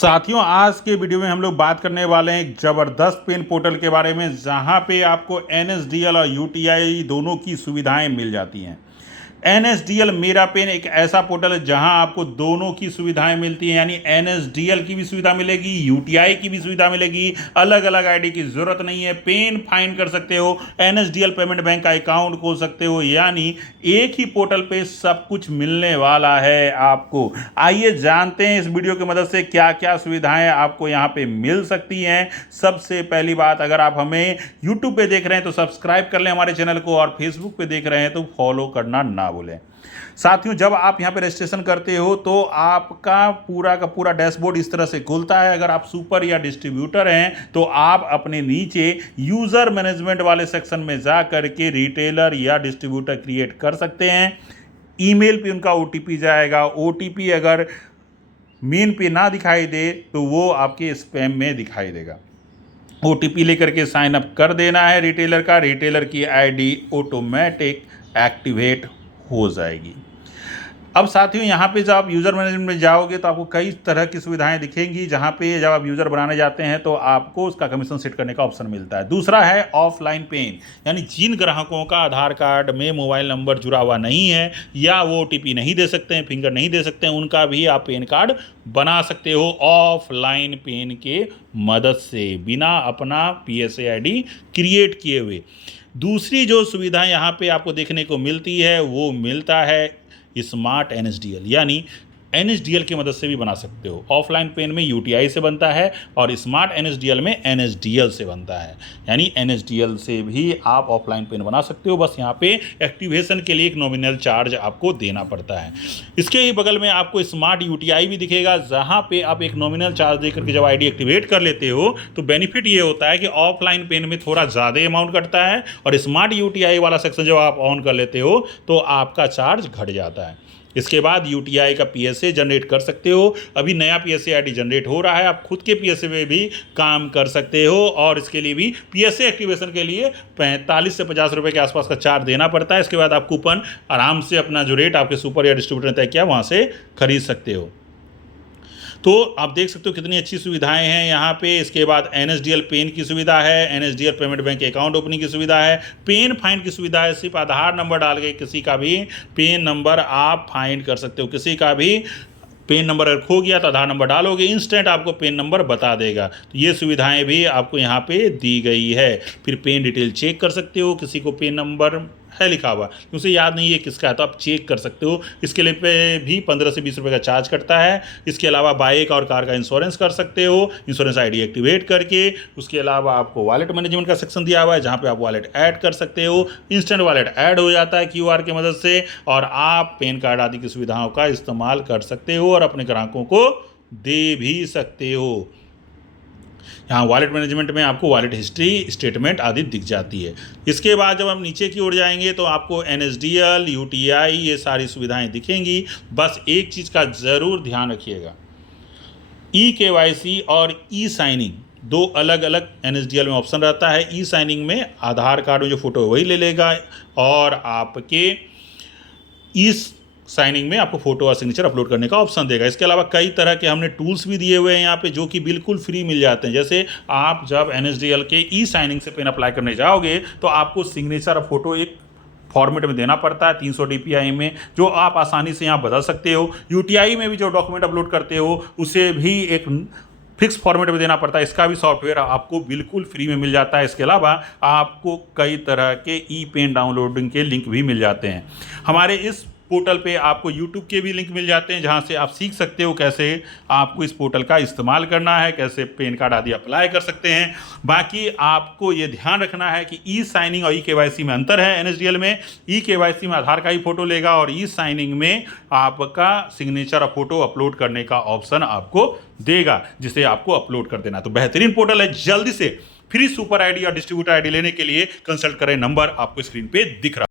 साथियों, आज के वीडियो में हम लोग बात करने वाले हैं एक ज़बरदस्त पेन पोर्टल के बारे में, जहां पे आपको एनएसडीएल और यूटीआई दोनों की सुविधाएं मिल जाती हैं। एनएसडीएल मेरा पेन एक ऐसा पोर्टल है जहां आपको दोनों की सुविधाएं मिलती हैं, यानी एनएसडीएल की भी सुविधा मिलेगी, यूटीआई की भी सुविधा मिलेगी। अलग अलग आईडी की जरूरत नहीं है, पेन फाइंड कर सकते हो, एनएसडीएल पेमेंट बैंक का अकाउंट खोल सकते हो, यानी एक ही पोर्टल पे सब कुछ मिलने वाला है आपको। आइए जानते हैं इस वीडियो की मदद से क्या क्या सुविधाएं आपको यहाँ पे मिल सकती हैं। सबसे पहली बात, अगर आप हमें यूट्यूब पे देख रहे हैं तो सब्सक्राइब कर लें हमारे चैनल को, और फेसबुक पे देख रहे हैं तो फॉलो करना ना बोलें। साथियों, जब आप यहां पे रजिस्ट्रेशन करते हो तो आपका पूरा का पूरा डैशबोर्ड इस तरह से खुलता है। अगर आप सुपर या डिस्ट्रीब्यूटर हैं तो आप अपने नीचे यूजर मैनेजमेंट वाले सेक्शन में जा करके रिटेलर या डिस्ट्रीब्यूटर क्रिएट कर सकते हैं। ईमेल पे उनका ओटीपी जाएगा। ओटीपी अगर मेन पे ना दिखाई दे तो वो आपके स्पैम में दिखाई देगा। ओटीपी लेकर के साइन अप कर देना है रिटेलर का। रिटेलर की आईडी ऑटोमेटिक एक्टिवेट हो जाएगी। अब साथियों, यहाँ पे जब आप यूज़र मैनेजमेंट में जाओगे तो आपको कई तरह की सुविधाएं दिखेंगी, जहाँ पे जब आप यूज़र बनाने जाते हैं तो आपको उसका कमीशन सेट करने का ऑप्शन मिलता है। दूसरा है ऑफलाइन पेन, यानी जिन ग्राहकों का आधार कार्ड में मोबाइल नंबर जुड़ा हुआ नहीं है या वो ओटीपी नहीं दे सकते हैं, फिंगर नहीं दे सकते हैं, उनका भी आप पेन कार्ड बना सकते हो ऑफलाइन पेन के मदद से, बिना अपना पीएसए आईडी क्रिएट किए हुए। दूसरी जो सुविधा यहाँ पे आपको देखने को मिलती है वो मिलता है स्मार्ट एनएसडीएल, यानी एनएसडीएल की मदद से भी बना सकते हो। ऑफलाइन पेन में यूटीआई से बनता है और स्मार्ट एनएसडीएल में एनएसडीएल से बनता है, यानी एनएसडीएल से भी आप ऑफलाइन पेन बना सकते हो। बस यहाँ पे एक्टिवेशन के लिए एक नॉमिनल चार्ज आपको देना पड़ता है। इसके ही बगल में आपको स्मार्ट यूटीआई भी दिखेगा, जहाँ पे आप एक नॉमिनल चार्ज देकर के जब आईडी एक्टिवेट कर लेते हो तो बेनिफिट ये होता है कि ऑफलाइन पेन में थोड़ा ज़्यादा अमाउंट कटता है, और स्मार्ट यूटीआई वाला सेक्शन जब आप ऑन कर लेते हो तो आपका चार्ज घट जाता है। इसके बाद यूटीआई का पीएसए जनरेट कर सकते हो। अभी नया पीएसए आईडी जनरेट हो रहा है, आप खुद के पीएसए में भी काम कर सकते हो, और इसके लिए भी पीएसए एक्टिवेशन के लिए 45 से 50 रुपये के आसपास का चार्ज देना पड़ता है। इसके बाद आप कूपन आराम से अपना जो रेट आपके सुपर या डिस्ट्रीब्यूटर ने तय किया वहाँ से खरीद सकते हो। तो आप देख सकते हो कितनी अच्छी सुविधाएं हैं यहाँ पे। इसके बाद एनएसडीएल पेन की सुविधा है, NSDL payment bank account opening की सुविधा है, पेन फाइंड की सुविधा है। सिर्फ आधार नंबर डाल के किसी का भी पेन नंबर आप फाइंड कर सकते हो। किसी का भी पेन नंबर अगर खो गया तो आधार नंबर डालोगे, इंस्टेंट आपको पेन नंबर बता देगा। तो ये सुविधाएं भी आपको यहाँ पे दी गई है। फिर पेन डिटेल चेक कर सकते हो, किसी को पेन नंबर है लिखा हुआ उसे याद नहीं है किसका है तो आप चेक कर सकते हो। इसके लिए पे भी 15 से 20 रुपये का चार्ज कटता है। इसके अलावा बाइक और कार का इंश्योरेंस कर सकते हो इंश्योरेंस आईडी एक्टिवेट करके। उसके अलावा आपको वॉलेट मैनेजमेंट का सेक्शन दिया हुआ है, जहाँ पे आप वॉलेट ऐड कर सकते हो। इंस्टेंट वॉलेट ऐड हो जाता है क्यूआर की मदद से, और आप पेन कार्ड आदि की सुविधाओं का इस्तेमाल कर सकते हो और अपने ग्राहकों को दे भी सकते हो। यहाँ वॉलेट मैनेजमेंट में आपको वॉलेट हिस्ट्री, स्टेटमेंट आदि दिख जाती है। इसके बाद जब हम नीचे की ओर जाएंगे तो आपको एनएसडीएल, यूटीआई ये सारी सुविधाएं दिखेंगी। बस एक चीज़ का ज़रूर ध्यान रखिएगा, ई केवाईसी और ई साइनिंग दो अलग अलग एनएसडीएल में ऑप्शन रहता है। ई साइनिंग में आधार कार्ड में जो फोटो है वही ले लेगा, और आपके इस साइनिंग में आपको फोटो और सिग्नेचर अपलोड करने का ऑप्शन देगा। इसके अलावा कई तरह के हमने टूल्स भी दिए हुए हैं यहाँ पे, जो कि बिल्कुल फ्री मिल जाते हैं। जैसे आप जब एनएसडीएल के ई साइनिंग से पेन अप्लाई करने जाओगे तो आपको सिग्नेचर और फोटो एक फॉर्मेट में देना पड़ता है 300 DPI में, जो आप आसानी से यहाँ बदल सकते हो। यूटीआई में भी जो डॉक्यूमेंट अपलोड करते हो उसे भी एक फिक्स फॉर्मेट में देना पड़ता है। इसका भी सॉफ्टवेयर आपको बिल्कुल फ्री में मिल जाता है। इसके अलावा आपको कई तरह के ई पेन डाउनलोडिंग के लिंक भी मिल जाते हैं। हमारे इस पोर्टल पे आपको यूट्यूब के भी लिंक मिल जाते हैं, जहां से आप सीख सकते हो कैसे आपको इस पोर्टल का इस्तेमाल करना है, कैसे पेन कार्ड आदि अप्लाई कर सकते हैं। बाकी आपको ये ध्यान रखना है कि ई साइनिंग और ई केवाईसी में अंतर है। एनएसडीएल में ई केवाईसी में आधार का ही फोटो लेगा, और ई साइनिंग में आपका सिग्नेचर और फोटो अपलोड करने का ऑप्शन आपको देगा, जिसे आपको अपलोड कर देना। तो बेहतरीन पोर्टल है। जल्दी से फ्री सुपर आईडी और डिस्ट्रीब्यूटर आईडी लेने के लिए कंसल्ट करें, नंबर आपको स्क्रीन पे दिख रहा है।